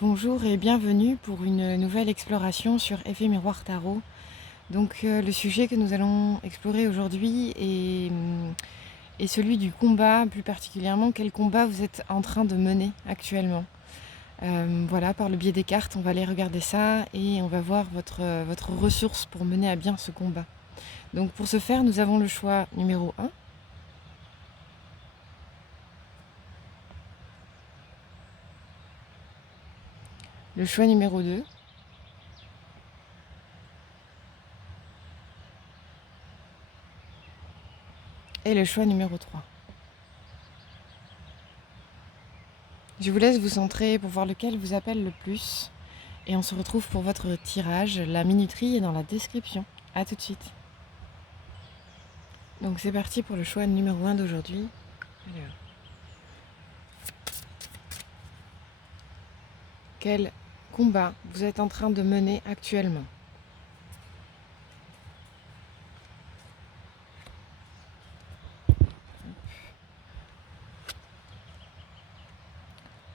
Bonjour et bienvenue pour une nouvelle exploration sur Effet Miroir Tarot. Le sujet que nous allons explorer aujourd'hui est celui du combat, plus particulièrement quel combat vous êtes en train de mener actuellement. Voilà, par le biais des cartes, on va aller regarder ça et on va voir votre ressource pour mener à bien ce combat. Donc pour ce faire, nous avons le choix numéro 1, le choix numéro 2, et le choix numéro 3. Je vous laisse vous centrer pour voir lequel vous appelle le plus. Et on se retrouve pour votre tirage. La minuterie est dans la description. A tout de suite. Donc c'est parti pour le choix numéro 1 d'aujourd'hui. Alors, quel combat vous êtes en train de mener actuellement?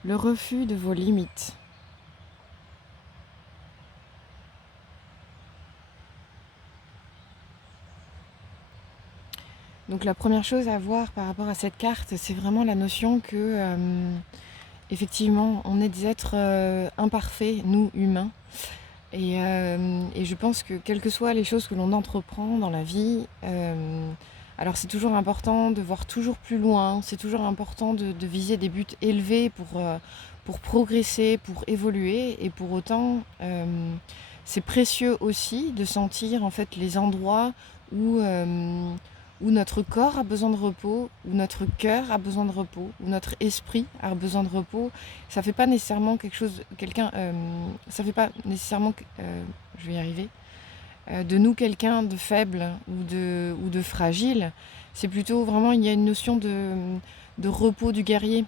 Le refus de vos limites. Donc la première chose à voir par rapport à cette carte, c'est vraiment la notion que, effectivement, on est des êtres imparfaits, nous, humains. Et je pense que quelles que soient les choses que l'on entreprend dans la vie, alors c'est toujours important de voir toujours plus loin, c'est toujours important de viser des buts élevés pour progresser, pour évoluer. Et pour autant, c'est précieux aussi de sentir en fait les endroits où, où notre corps a besoin de repos, où notre cœur a besoin de repos, où notre esprit a besoin de repos. Ça fait pas nécessairement quelque chose, ça fait pas nécessairement, je vais y arriver, de nous quelqu'un de faible ou de fragile. C'est plutôt vraiment, il y a une notion de repos du guerrier,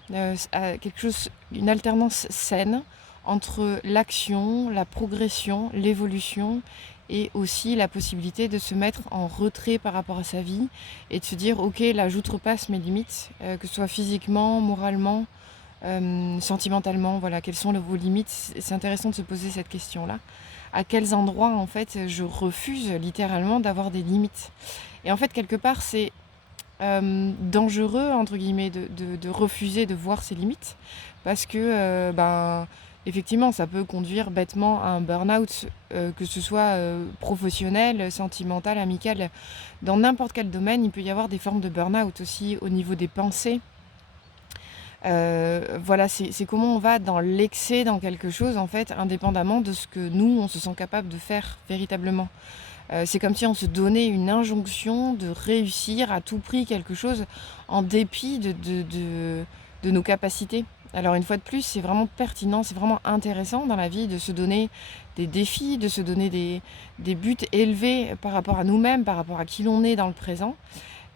quelque chose, une alternance saine entre l'action, la progression, l'évolution, et aussi la possibilité de se mettre en retrait par rapport à sa vie et de se dire ok, là j'outrepasse mes limites, que ce soit physiquement, moralement, sentimentalement. Voilà, quelles sont vos limites? C'est intéressant de se poser cette question-là. À quels endroits en fait je refuse littéralement d'avoir des limites? Et en fait quelque part c'est dangereux entre guillemets de refuser de voir ses limites, parce que effectivement ça peut conduire bêtement à un burn-out, que ce soit professionnel, sentimental, amical. Dans n'importe quel domaine il peut y avoir des formes de burn-out aussi au niveau des pensées. Voilà, c'est comment on va dans l'excès dans quelque chose en fait, indépendamment de ce que nous on se sent capable de faire véritablement. C'est comme si on se donnait une injonction de réussir à tout prix quelque chose en dépit de nos capacités. Alors une fois de plus, c'est vraiment pertinent, c'est vraiment intéressant dans la vie de se donner des défis, de se donner des buts élevés par rapport à nous-mêmes, par rapport à qui l'on est dans le présent.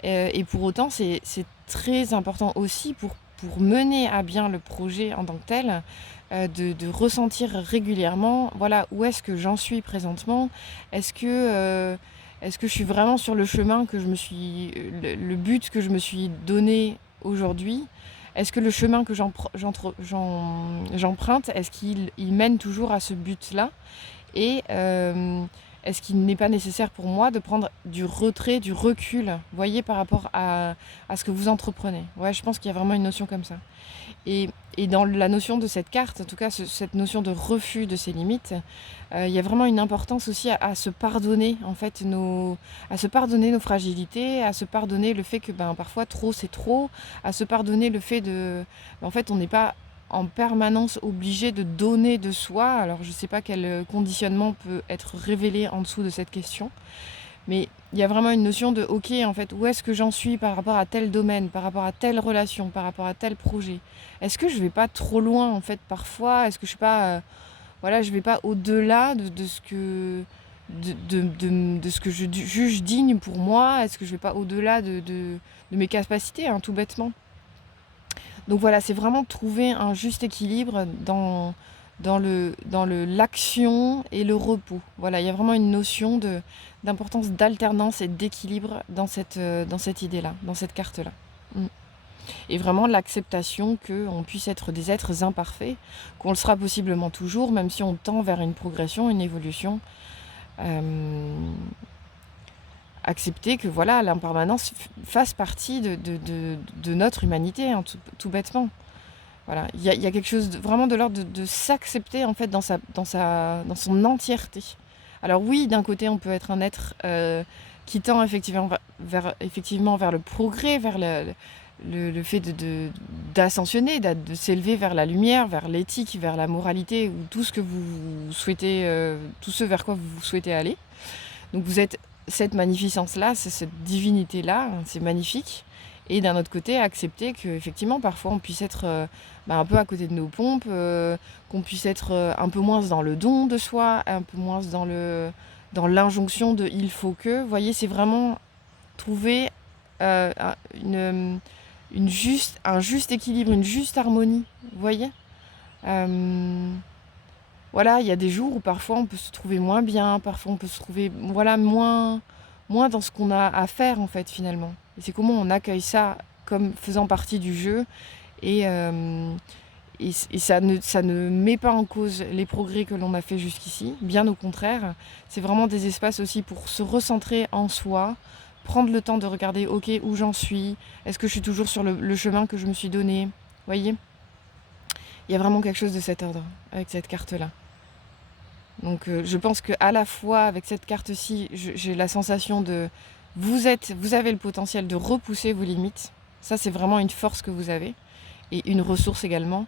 Et pour autant, c'est très important aussi pour mener à bien le projet en tant que tel, de ressentir régulièrement, voilà, où est-ce que j'en suis présentement. Est-ce que je suis vraiment sur le chemin que je me suis, le but que je me suis donné aujourd'hui? Est-ce que le chemin que j'emprunte, est-ce qu'il mène toujours à ce but-là? Et est-ce qu'il n'est pas nécessaire pour moi de prendre du retrait, du recul, voyez, par rapport à ce que vous entreprenez? Ouais, je pense qu'il y a vraiment une notion comme ça. Et dans la notion de cette carte, en tout cas cette notion de refus de ses limites, il y a vraiment une importance aussi à se pardonner en fait à se pardonner nos fragilités, à se pardonner le fait que parfois trop c'est trop, à se pardonner le fait en fait on n'est pas en permanence obligé de donner de soi. Alors je ne sais pas quel conditionnement peut être révélé en dessous de cette question, mais il y a vraiment une notion de ok, en fait, où est-ce que j'en suis par rapport à tel domaine, par rapport à telle relation, par rapport à tel projet? Est-ce que je vais pas trop loin en fait parfois? Est-ce que je suis pas voilà, je vais pas au-delà de ce que de ce que je juge digne pour moi? Est-ce que je vais pas au-delà de mes capacités, hein, tout bêtement? Donc voilà, c'est vraiment trouver un juste équilibre dans l'action et le repos. Voilà, il y a vraiment une notion d'importance d'alternance et d'équilibre dans cette idée-là, dans cette carte-là. Mm. Et vraiment l'acceptation qu'on puisse être des êtres imparfaits, qu'on le sera possiblement toujours, même si on tend vers une progression, une évolution. Accepter que voilà, l'impermanence fasse partie de notre humanité, hein, tout bêtement. Voilà. Il y a quelque chose vraiment de l'ordre de s'accepter en fait dans son entièreté. Alors oui, d'un côté, on peut être un être qui tend effectivement vers le progrès, vers le fait d'ascensionner, de s'élever vers la lumière, vers l'éthique, vers la moralité, ou tout ce que vous souhaitez, tout ce vers quoi vous souhaitez aller. Donc vous êtes cette magnificence-là, c'est cette divinité-là, c'est magnifique. Et d'un autre côté, accepter qu'effectivement, parfois, on puisse être un peu à côté de nos pompes, qu'on puisse être un peu moins dans le don de soi, un peu moins dans l'injonction de il faut que. Vous voyez, c'est vraiment trouver un juste équilibre, une juste harmonie. Vous voyez voilà, il y a des jours où parfois on peut se trouver moins bien, parfois on peut se trouver moins dans ce qu'on a à faire en fait finalement. Et c'est comment on accueille ça comme faisant partie du jeu et, ça ne met pas en cause les progrès que l'on a fait jusqu'ici, bien au contraire. C'est vraiment des espaces aussi pour se recentrer en soi, prendre le temps de regarder ok où j'en suis, est-ce que je suis toujours sur le chemin que je me suis donné, vous voyez. Il y a vraiment quelque chose de cet ordre avec cette carte-là. Donc je pense qu'à la fois avec cette carte-ci, j'ai la sensation de vous avez le potentiel de repousser vos limites. Ça, c'est vraiment une force que vous avez et une ressource également.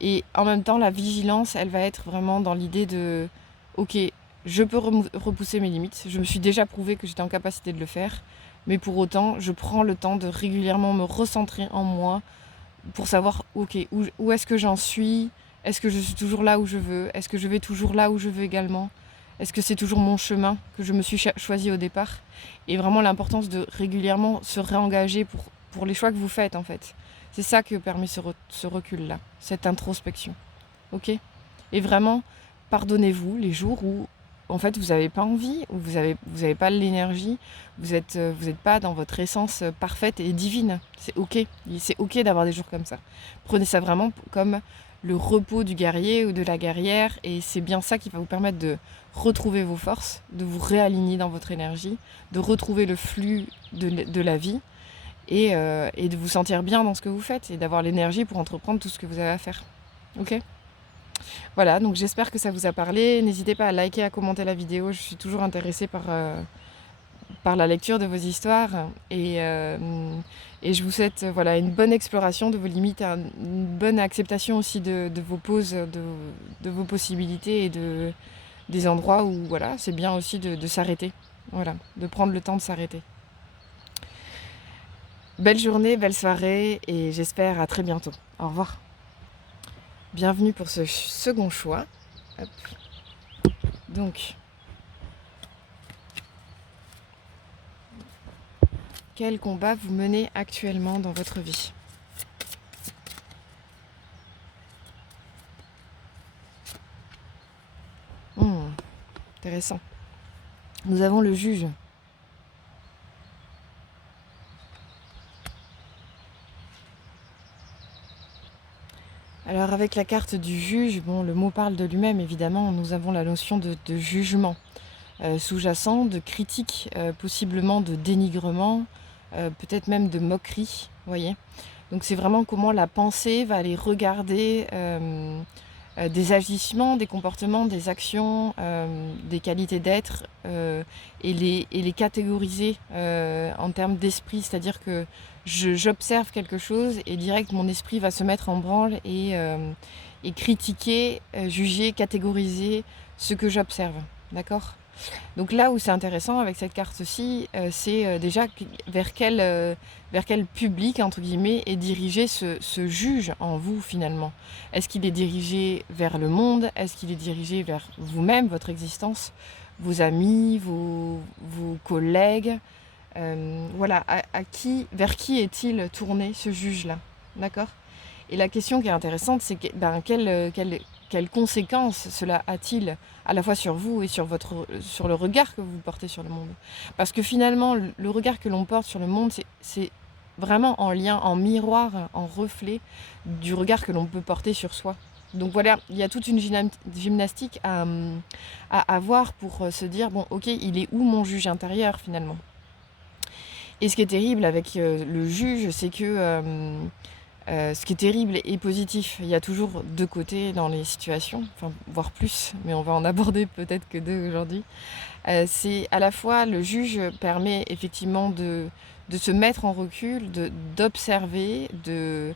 Et en même temps, la vigilance, elle va être vraiment dans l'idée de ok, je peux repousser mes limites. Je me suis déjà prouvé que j'étais en capacité de le faire. Mais pour autant, je prends le temps de régulièrement me recentrer en moi pour savoir ok, où est-ce que j'en suis. Est-ce que je suis toujours là où je veux? Est-ce que je vais toujours là où je veux également? Est-ce que c'est toujours mon chemin que je me suis choisi au départ? Et vraiment l'importance de régulièrement se réengager pour les choix que vous faites en fait. C'est ça que permet ce recul-là, cette introspection. Ok? Et vraiment, pardonnez-vous les jours où en fait vous n'avez pas envie, où vous avez pas l'énergie, vous êtes pas dans votre essence parfaite et divine. C'est ok d'avoir des jours comme ça. Prenez ça vraiment comme le repos du guerrier ou de la guerrière, et c'est bien ça qui va vous permettre de retrouver vos forces, de vous réaligner dans votre énergie, de retrouver le flux de la vie et de vous sentir bien dans ce que vous faites et d'avoir l'énergie pour entreprendre tout ce que vous avez à faire. Ok ? Voilà, donc j'espère que ça vous a parlé. N'hésitez pas à liker, à commenter la vidéo. Je suis toujours intéressée par la lecture de vos histoires et je vous souhaite voilà, une bonne exploration de vos limites, une bonne acceptation aussi de vos pauses, de vos possibilités et des endroits où voilà, c'est bien aussi de s'arrêter, voilà, de prendre le temps de s'arrêter. Belle journée, belle soirée et j'espère à très bientôt. Au revoir. Bienvenue pour ce second choix. Hop. Donc, quel combat vous menez actuellement dans votre vie? Intéressant. Nous avons le juge. Alors avec la carte du juge, bon, le mot parle de lui-même évidemment, nous avons la notion de jugement sous-jacent, de critique, possiblement de dénigrement, peut-être même de moquerie, vous voyez. Donc c'est vraiment comment la pensée va aller regarder des agissements, des comportements, des actions, des qualités d'être et les catégoriser en termes d'esprit, c'est-à-dire que j'observe quelque chose et direct mon esprit va se mettre en branle et critiquer, juger, catégoriser ce que j'observe, d'accord ? Donc là où c'est intéressant avec cette carte-ci, c'est déjà vers quel public, entre guillemets, est dirigé ce juge en vous finalement. Est-ce qu'il est dirigé vers le monde? Est-ce qu'il est dirigé vers vous-même, votre existence, vos amis, vos collègues? Voilà, vers qui est-il tourné ce juge-là? D'accord ? Et la question qui est intéressante, c'est quelles conséquences cela a-t-il à la fois sur vous et sur le regard que vous portez sur le monde. Parce que finalement, le regard que l'on porte sur le monde, c'est vraiment en lien, en miroir, en reflet du regard que l'on peut porter sur soi. Donc voilà, il y a toute une gymnastique à avoir pour se dire, bon ok, il est où mon juge intérieur finalement? Et ce qui est terrible avec le juge, c'est que ce qui est terrible et positif, il y a toujours deux côtés dans les situations, enfin voire plus, mais on va en aborder peut-être que deux aujourd'hui. C'est à la fois le juge permet effectivement de se mettre en recul, d'observer, de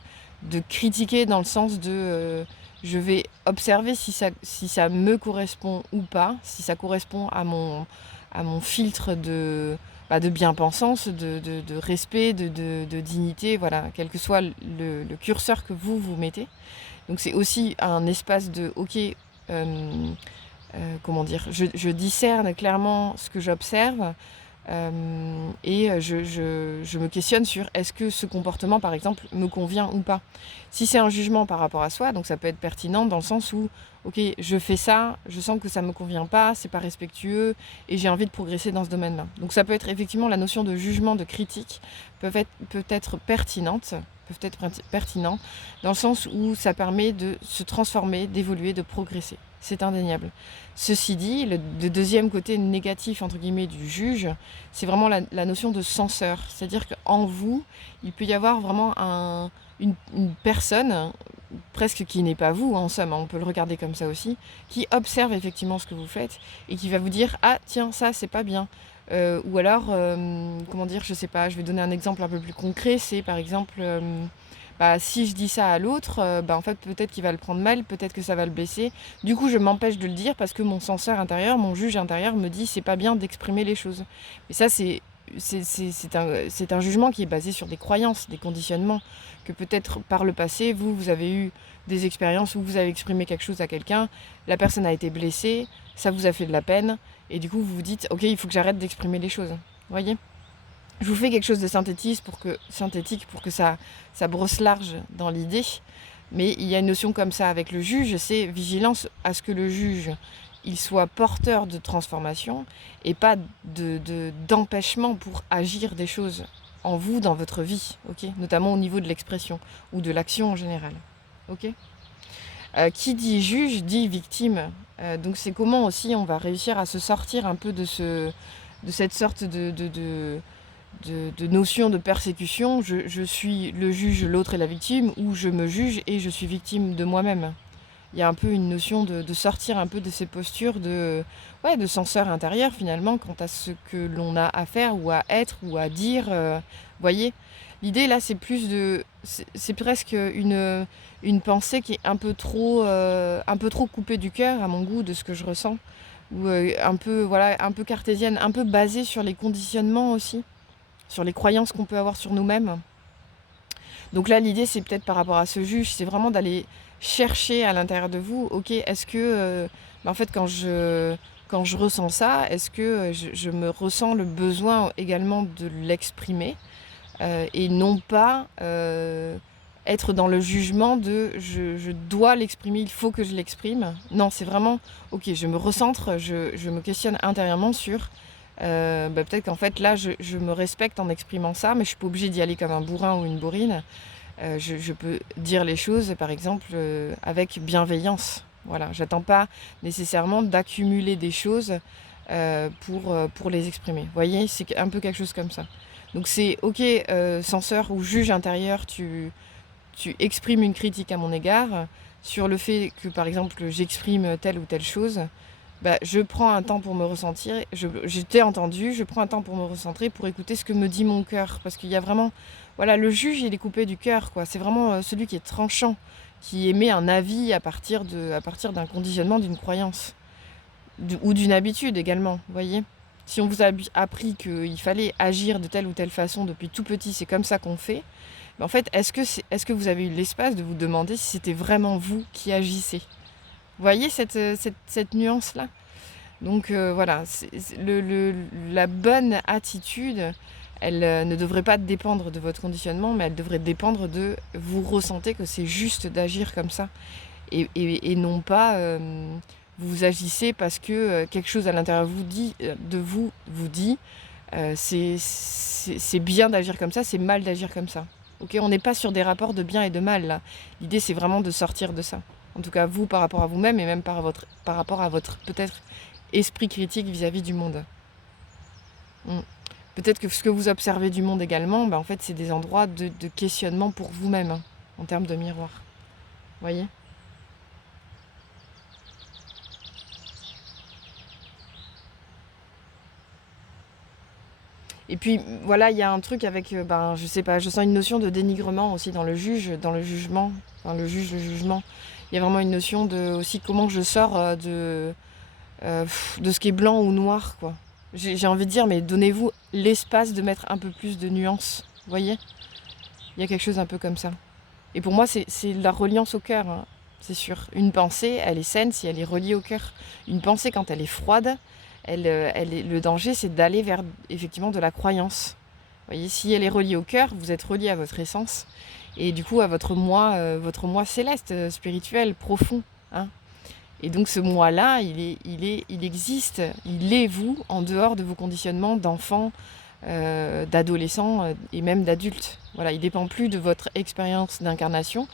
critiquer dans le sens de je vais observer si ça me correspond ou pas, si ça correspond à mon filtre de bien-pensance, de respect, de dignité, voilà, quel que soit le curseur que vous mettez. Donc c'est aussi un espace de ok, comment dire, je discerne clairement ce que j'observe et je me questionne sur est-ce que ce comportement, par exemple, me convient ou pas. Si c'est un jugement par rapport à soi, donc ça peut être pertinent dans le sens où, ok, je fais ça, je sens que ça me convient pas, c'est pas respectueux et j'ai envie de progresser dans ce domaine-là. Donc ça peut être effectivement la notion de jugement, de critique peut être pertinente, peuvent être pertinents dans le sens où ça permet de se transformer, d'évoluer, de progresser. C'est indéniable. Ceci dit, le deuxième côté négatif, entre guillemets, du juge, c'est vraiment la notion de censeur. C'est-à-dire qu'en vous, il peut y avoir vraiment une personne, presque qui n'est pas vous, en somme, on peut le regarder comme ça aussi, qui observe effectivement ce que vous faites et qui va vous dire « Ah, tiens, ça, c'est pas bien ». Ou alors, comment dire, je sais pas, je vais donner un exemple un peu plus concret, c'est par exemple... si je dis ça à l'autre, en fait, peut-être qu'il va le prendre mal, peut-être que ça va le blesser. Du coup, je m'empêche de le dire parce que mon censeur intérieur, mon juge intérieur me dit c'est pas bien d'exprimer les choses. Mais ça, c'est un jugement qui est basé sur des croyances, des conditionnements, que peut-être par le passé, vous avez eu des expériences où vous avez exprimé quelque chose à quelqu'un, la personne a été blessée, ça vous a fait de la peine, et du coup, vous vous dites ok, il faut que j'arrête d'exprimer les choses. Vous voyez ? Je vous fais quelque chose de synthétique pour que ça brosse large dans l'idée. Mais il y a une notion comme ça avec le juge, c'est vigilance à ce que le juge il soit porteur de transformation et pas d'empêchement pour agir des choses en vous, dans votre vie, ok, notamment au niveau de l'expression ou de l'action en général. Ok. Qui dit juge dit victime. Donc c'est comment aussi on va réussir à se sortir un peu de cette sorte de notion de persécution, je suis le juge, l'autre est la victime, ou je me juge et je suis victime de moi-même. Il y a un peu une notion de sortir un peu de ces postures de censeur intérieur finalement quant à ce que l'on a à faire ou à être ou à dire. Voyez, l'idée là c'est presque une pensée qui est un peu trop coupée du cœur à mon goût de ce que je ressens, ou un peu cartésienne, un peu basée sur les conditionnements aussi, sur les croyances qu'on peut avoir sur nous-mêmes. Donc là, l'idée, c'est peut-être par rapport à ce juge, c'est vraiment d'aller chercher à l'intérieur de vous, ok, est-ce que, en fait, quand je ressens ça, est-ce que je me ressens le besoin également de l'exprimer et non pas être dans le jugement de je dois l'exprimer, il faut que je l'exprime. Non, c'est vraiment, ok, je me recentre, je me questionne intérieurement sur peut-être qu'en fait là je me respecte en exprimant ça, mais je suis pas obligée d'y aller comme un bourrin ou une bourrine. Je peux dire les choses par exemple avec bienveillance. Voilà, j'attends pas nécessairement d'accumuler des choses pour les exprimer. Vous voyez, c'est un peu quelque chose comme ça. Donc c'est ok, censeur ou juge intérieur, tu exprimes une critique à mon égard sur le fait que par exemple j'exprime telle ou telle chose. Je prends un temps pour me ressentir, je t'ai entendu, je prends un temps pour me recentrer, pour écouter ce que me dit mon cœur. Parce qu'il y a vraiment, voilà, le juge il est coupé du cœur, quoi. C'est vraiment celui qui est tranchant, qui émet un avis à partir d'un conditionnement, d'une croyance, ou d'une habitude également, vous voyez. Si on vous a appris qu'il fallait agir de telle ou telle façon depuis tout petit, c'est comme ça qu'on fait. Mais en fait, est-ce que vous avez eu l'espace de vous demander si c'était vraiment vous qui agissez ? Vous voyez cette nuance-là ? Donc voilà, la bonne attitude, elle ne devrait pas dépendre de votre conditionnement, mais elle devrait dépendre de vous ressentez que c'est juste d'agir comme ça. Et non pas vous agissez parce que quelque chose à l'intérieur de vous dit C'est bien d'agir comme ça, c'est mal d'agir comme ça. Ok, on n'est pas sur des rapports de bien et de mal là. L'idée c'est vraiment de sortir de ça. En tout cas vous par rapport à vous-même et même par rapport à votre peut-être esprit critique vis-à-vis du monde. Peut-être que ce que vous observez du monde également, en fait c'est des endroits de questionnement pour vous-même, en termes de miroir. Vous voyez ? Et puis voilà, il y a un truc avec, je sais pas, je sens une notion de dénigrement aussi dans le jugement, enfin le jugement. Il y a vraiment une notion de aussi comment je sors de ce qui est blanc ou noir, quoi. J'ai envie de dire, mais donnez-vous l'espace de mettre un peu plus de nuances, vous voyez ? Il y a quelque chose un peu comme ça. Et pour moi, c'est la reliance au cœur, hein, c'est sûr. Une pensée, elle est saine si elle est reliée au cœur. Une pensée, quand elle est froide, le danger, c'est d'aller vers, effectivement, de la croyance. Vous voyez, si elle est reliée au cœur, vous êtes relié à votre essence, et du coup à votre moi céleste, spirituel, profond. Hein. Et donc ce moi-là, il existe, il est vous, en dehors de vos conditionnements d'enfant, d'adolescent et même d'adulte. Voilà, il ne dépend plus de votre expérience d'incarnation,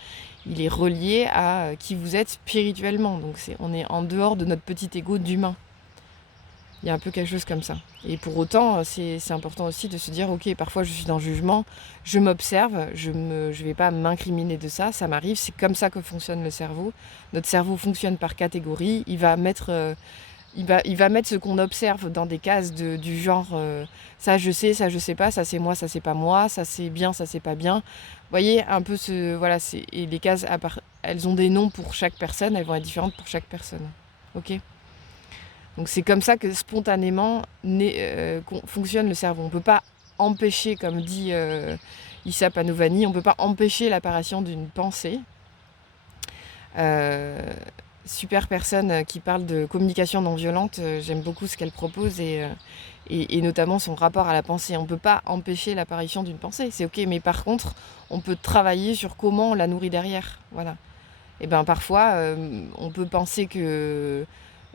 il est relié à qui vous êtes spirituellement. Donc on est en dehors de notre petit ego d'humain. Il y a un peu quelque chose comme ça. Et pour autant, c'est important aussi de se dire, ok, parfois je suis dans le jugement, je m'observe, je vais pas m'incriminer de ça, ça m'arrive, c'est comme ça que fonctionne le cerveau. Notre cerveau fonctionne par catégorie, il va mettre ce qu'on observe dans des cases du genre ça je sais pas, ça c'est moi, ça c'est pas moi, ça c'est bien, ça c'est pas bien. Vous voyez un peu et les cases elles ont des noms pour chaque personne, elles vont être différentes pour chaque personne. Ok ? Donc c'est comme ça que spontanément fonctionne le cerveau. On ne peut pas empêcher, comme dit Issa Panovani, on ne peut pas empêcher l'apparition d'une pensée. Super personne qui parle de communication non violente, j'aime beaucoup ce qu'elle propose et notamment son rapport à la pensée. On ne peut pas empêcher l'apparition d'une pensée, c'est ok, mais par contre, on peut travailler sur comment on la nourrit derrière. Voilà. Et parfois, on peut penser que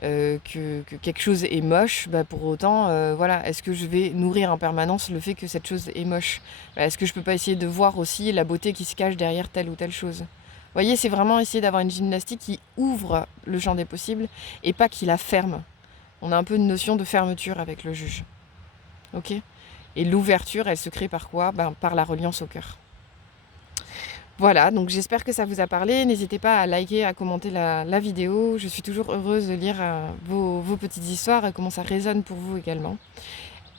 quelque chose est moche, pour autant, est-ce que je vais nourrir en permanence le fait que cette chose est moche ? Est-ce que je peux pas essayer de voir aussi la beauté qui se cache derrière telle ou telle chose ? Vous voyez, c'est vraiment essayer d'avoir une gymnastique qui ouvre le champ des possibles et pas qui la ferme. On a un peu une notion de fermeture avec le juge. Ok ? Et l'ouverture, elle se crée par quoi ? Par la reliance au cœur. Voilà, donc j'espère que ça vous a parlé. N'hésitez pas à liker, à commenter la vidéo. Je suis toujours heureuse de lire vos petites histoires et comment ça résonne pour vous également.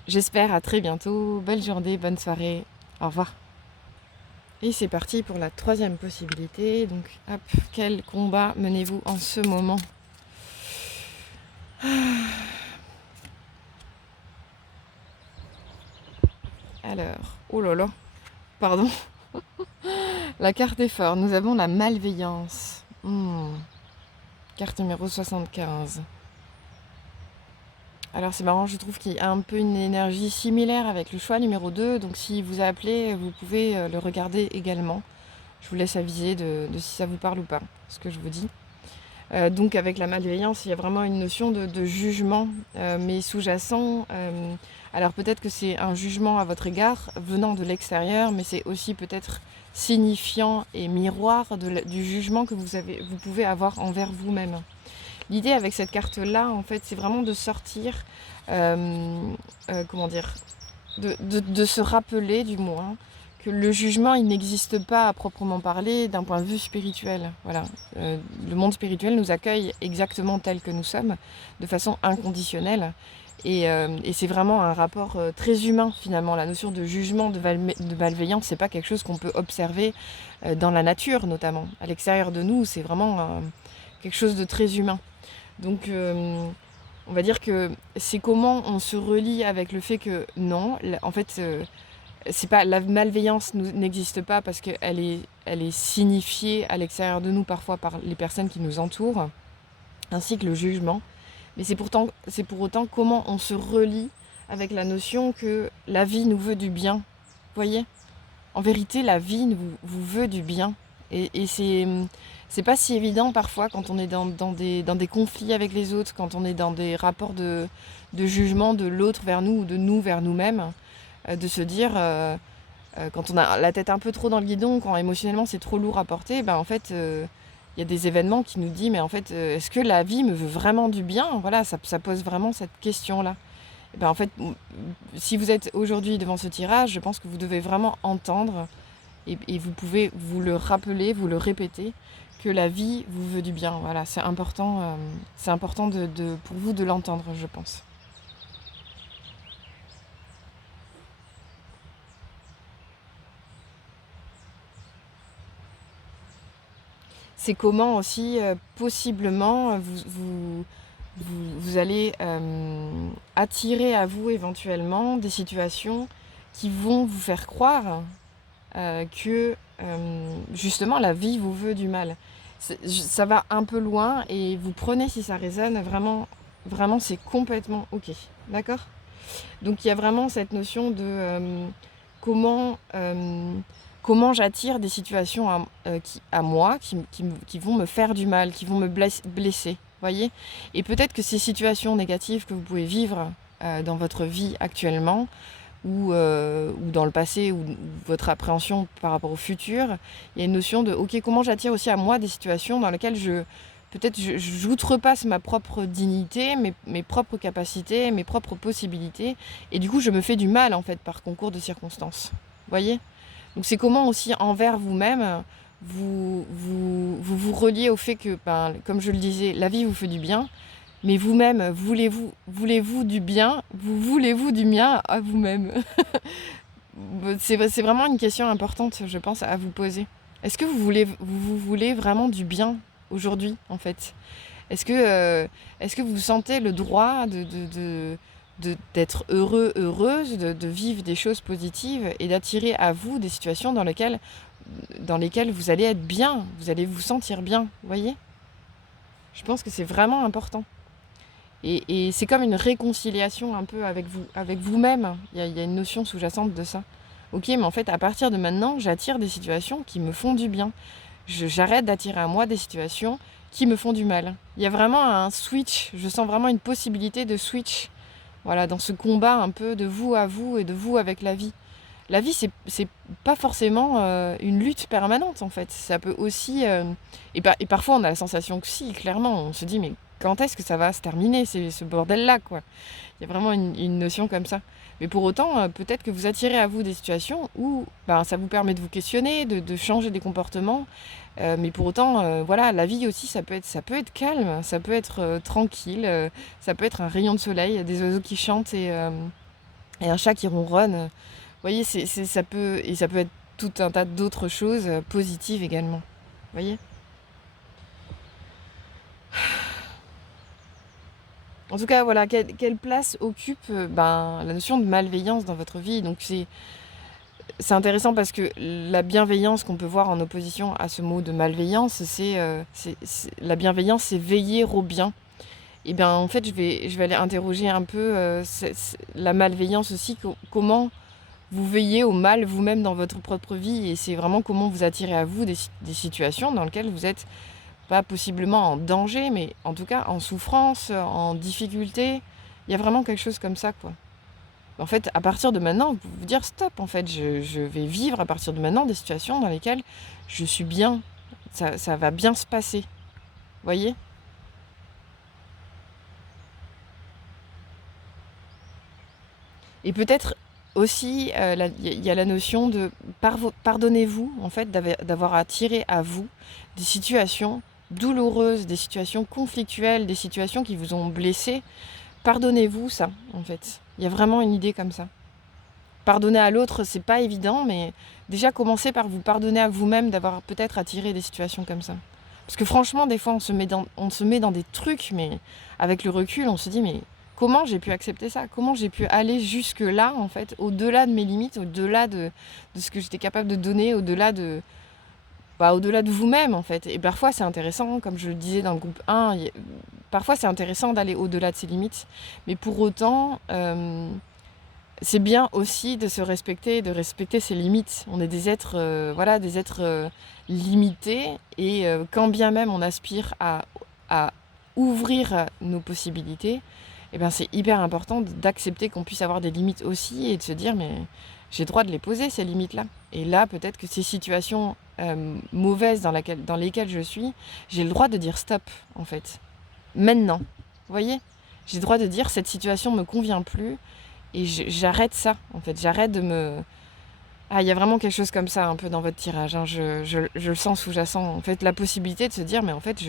J'espère à très bientôt. Belle journée, bonne soirée. Au revoir. Et c'est parti pour la 3e possibilité. Donc, hop, quel combat menez-vous en ce moment ? Alors, oh là là, pardon. La carte est forte. Nous avons la malveillance. Carte numéro 75. Alors c'est marrant, je trouve qu'il y a un peu une énergie similaire avec le choix numéro 2. Donc si vous a appelé, vous pouvez le regarder également. Je vous laisse aviser de si ça vous parle ou pas, ce que je vous dis. Donc avec la malveillance, il y a vraiment une notion de jugement, mais sous-jacent. Alors peut-être que c'est un jugement à votre égard venant de l'extérieur, mais c'est aussi peut-être signifiant et miroir du jugement que vous pouvez avoir envers vous-même. L'idée avec cette carte-là, en fait, c'est vraiment de sortir, de se rappeler du moins que le jugement, il n'existe pas à proprement parler d'un point de vue spirituel. Voilà. Le monde spirituel nous accueille exactement tel que nous sommes, de façon inconditionnelle. Et c'est vraiment un rapport très humain finalement. La notion de jugement, de malveillance, c'est pas quelque chose qu'on peut observer dans la nature notamment. À l'extérieur de nous, c'est vraiment quelque chose de très humain. Donc on va dire que c'est comment on se relie avec le fait que non, en fait c'est pas, la malveillance n'existe pas parce qu'elle est signifiée à l'extérieur de nous parfois par les personnes qui nous entourent, ainsi que le jugement. Mais c'est pour autant comment on se relie avec la notion que la vie nous veut du bien. Vous voyez ? En vérité, la vie vous veut du bien. Et c'est pas si évident parfois quand on est dans des conflits avec les autres, quand on est dans des rapports de jugement de l'autre vers nous ou de nous vers nous-mêmes, de se dire, quand on a la tête un peu trop dans le guidon, quand émotionnellement c'est trop lourd à porter, ben en fait, il y a des événements qui nous disent, mais en fait, est-ce que la vie me veut vraiment du bien? Voilà, ça pose vraiment cette question-là. Et ben en fait, si vous êtes aujourd'hui devant ce tirage, je pense que vous devez vraiment entendre et vous pouvez vous le rappeler, vous le répéter, que la vie vous veut du bien. Voilà, c'est important pour vous de l'entendre, je pense. C'est comment aussi, possiblement, vous allez attirer à vous éventuellement des situations qui vont vous faire croire que justement la vie vous veut du mal. Ça va un peu loin et vous prenez si ça résonne, vraiment, vraiment c'est complètement ok. D'accord? Donc il y a vraiment cette notion de comment, comment j'attire des situations à moi qui vont me faire du mal, qui vont me blesser. Voyez? Et peut-être que ces situations négatives que vous pouvez vivre dans votre vie actuellement, ou dans le passé, ou votre appréhension par rapport au futur, il y a une notion de ok, comment j'attire aussi à moi des situations dans lesquelles peut-être j'outrepasse ma propre dignité, mes propres capacités, mes propres possibilités, et du coup je me fais du mal en fait par concours de circonstances. Voyez? Donc c'est comment aussi envers vous-même vous reliez au fait que, ben, comme je le disais, la vie vous fait du bien, mais vous-même, voulez-vous du bien? Voulez-vous du bien à vous-même? C'est vraiment une question importante, je pense, à vous poser. Est-ce que vous voulez vraiment du bien aujourd'hui, en fait? Est-ce que vous sentez le droit d'être heureux, heureuse, de vivre des choses positives et d'attirer à vous des situations dans lesquelles vous allez être bien, vous allez vous sentir bien, vous voyez? Je pense que c'est vraiment important. Et c'est comme une réconciliation un peu avec vous-même. Il y a une notion sous-jacente de ça. Ok, mais en fait, à partir de maintenant, j'attire des situations qui me font du bien. J'arrête d'attirer à moi des situations qui me font du mal. Il y a vraiment un switch. Je sens vraiment une possibilité de switch. Voilà, dans ce combat un peu de vous à vous et de vous avec la vie. La vie, c'est pas forcément une lutte permanente, en fait. Ça peut aussi... et parfois, on a la sensation que si, clairement. On se dit, mais quand est-ce que ça va se terminer, ce bordel-là, quoi? Il y a vraiment une notion comme ça. Mais pour autant, peut-être que vous attirez à vous des situations où ben, ça vous permet de vous questionner, de changer des comportements. Mais pour autant, voilà, la vie aussi, ça peut être calme, ça peut être tranquille, ça peut être un rayon de soleil, des oiseaux qui chantent et un chat qui ronronne. Vous voyez, ça peut être tout un tas d'autres choses positives également. Vous voyez? En tout cas, voilà, quelle place occupe ben, la notion de malveillance dans votre vie? Donc c'est intéressant parce que la bienveillance qu'on peut voir en opposition à ce mot de malveillance, la bienveillance, c'est veiller au bien. Et bien en fait, je vais aller interroger un peu la malveillance aussi, comment vous veillez au mal vous-même dans votre propre vie, et c'est vraiment comment vous attirez à vous des situations dans lesquelles vous êtes pas possiblement en danger, mais en tout cas en souffrance, en difficulté. Il y a vraiment quelque chose comme ça, quoi. En fait, à partir de maintenant, vous pouvez vous dire stop, en fait, je vais vivre à partir de maintenant des situations dans lesquelles je suis bien, ça va bien se passer. Vous voyez? Et peut-être aussi, il y a la notion de pardonnez-vous, en fait, d'avoir attiré à vous des situations douloureuses, des situations conflictuelles, des situations qui vous ont blessé. Pardonnez-vous ça, en fait. Il y a vraiment une idée comme ça. Pardonner à l'autre, c'est pas évident, mais déjà commencez par vous pardonner à vous-même d'avoir peut-être attiré des situations comme ça. Parce que franchement, des fois, on se met dans des trucs, mais avec le recul, on se dit, mais comment j'ai pu accepter ça? Comment j'ai pu aller jusque-là, en fait, au-delà de mes limites, au-delà de ce que j'étais capable de donner, au-delà de vous-même, en fait. Et parfois, c'est intéressant, comme je le disais dans le groupe 1, parfois, c'est intéressant d'aller au-delà de ses limites. Mais pour autant, c'est bien aussi de se respecter, de respecter ses limites. On est des êtres, voilà, des êtres limités et quand bien même on aspire à ouvrir nos possibilités, eh ben c'est hyper important d'accepter qu'on puisse avoir des limites aussi et de se dire mais j'ai le droit de les poser ces limites-là. Et là peut-être que ces situations mauvaises dans lesquelles je suis, j'ai le droit de dire stop en fait. Maintenant, vous voyez, j'ai le droit de dire cette situation me convient plus. Et j'arrête ça, en fait. J'arrête de me... Ah, il y a vraiment quelque chose comme ça, un peu dans votre tirage. Hein. Je le sens sous-jacent. En fait, la possibilité de se dire, mais en fait,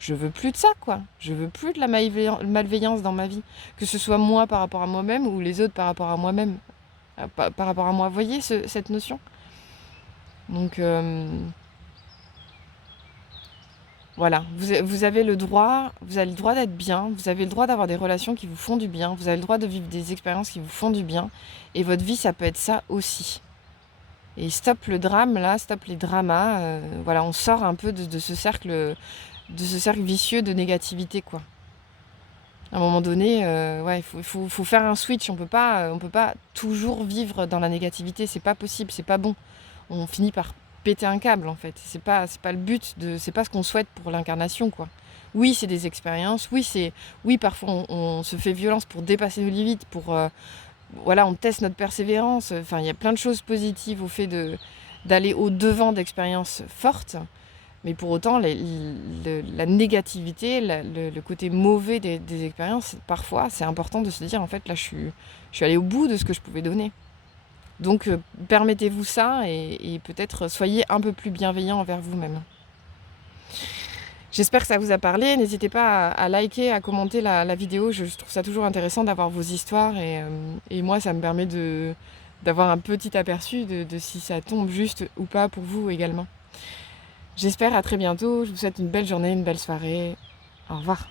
je veux plus de ça, quoi. Je veux plus de la malveillance dans ma vie. Que ce soit moi par rapport à moi-même ou les autres par rapport à moi-même. Par rapport à moi. Vous voyez cette notion? Donc, voilà. Vous avez le droit d'être bien. Vous avez le droit d'avoir des relations qui vous font du bien. Vous avez le droit de vivre des expériences qui vous font du bien. Et votre vie, ça peut être ça aussi. Et stop le drame là, stop les dramas. Voilà, on sort un peu de ce cercle vicieux de négativité, quoi. À un moment donné, ouais, faut faire un switch. On peut pas toujours vivre dans la négativité. C'est pas possible, c'est pas bon. On finit par péter un câble en fait. C'est pas le but c'est pas ce qu'on souhaite pour l'incarnation, quoi. Oui, c'est des expériences. Oui, parfois on se fait violence pour dépasser nos limites, pour voilà, on teste notre persévérance. Enfin, il y a plein de choses positives au fait d'aller au-devant d'expériences fortes. Mais pour autant, la négativité, le côté mauvais des expériences, parfois, c'est important de se dire, en fait, là, je suis allée au bout de ce que je pouvais donner. Donc, permettez-vous ça et peut-être soyez un peu plus bienveillant envers vous-même. J'espère que ça vous a parlé. N'hésitez pas à liker, à commenter la vidéo. Je trouve ça toujours intéressant d'avoir vos histoires et moi, ça me permet d'avoir un petit aperçu de si ça tombe juste ou pas pour vous également. J'espère à très bientôt. Je vous souhaite une belle journée, une belle soirée. Au revoir.